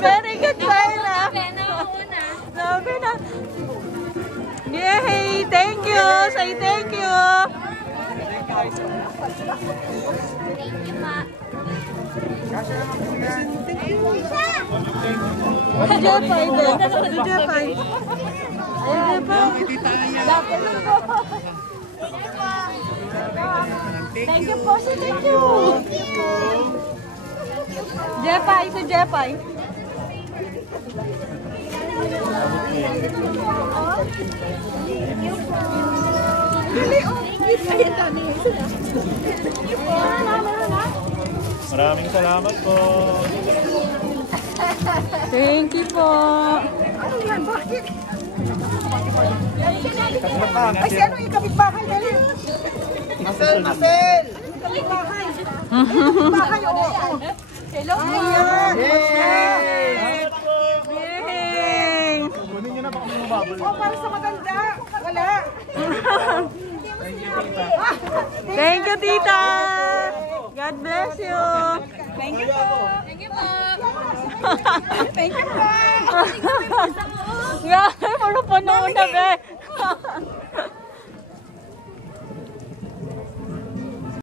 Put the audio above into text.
Very good, Carla. Sabi na. Yay! Thank you! Say thank you! Jepay din. Jepay. Thank you po. Thank you. Jepay. Si Jepay. Maraming salamat po. Thank you po. Ay, si ano yung kapitbahay dali? Masel! Kapitbahay! Kapitbahay, oo. Hello po! Yay! Kunin nyo na baka may mababol. Oh, para sa maganda. Wala. Thank you, tita. God bless you. Thank you po. Thank you po. Thank you po. Grabe, puro puno na, be.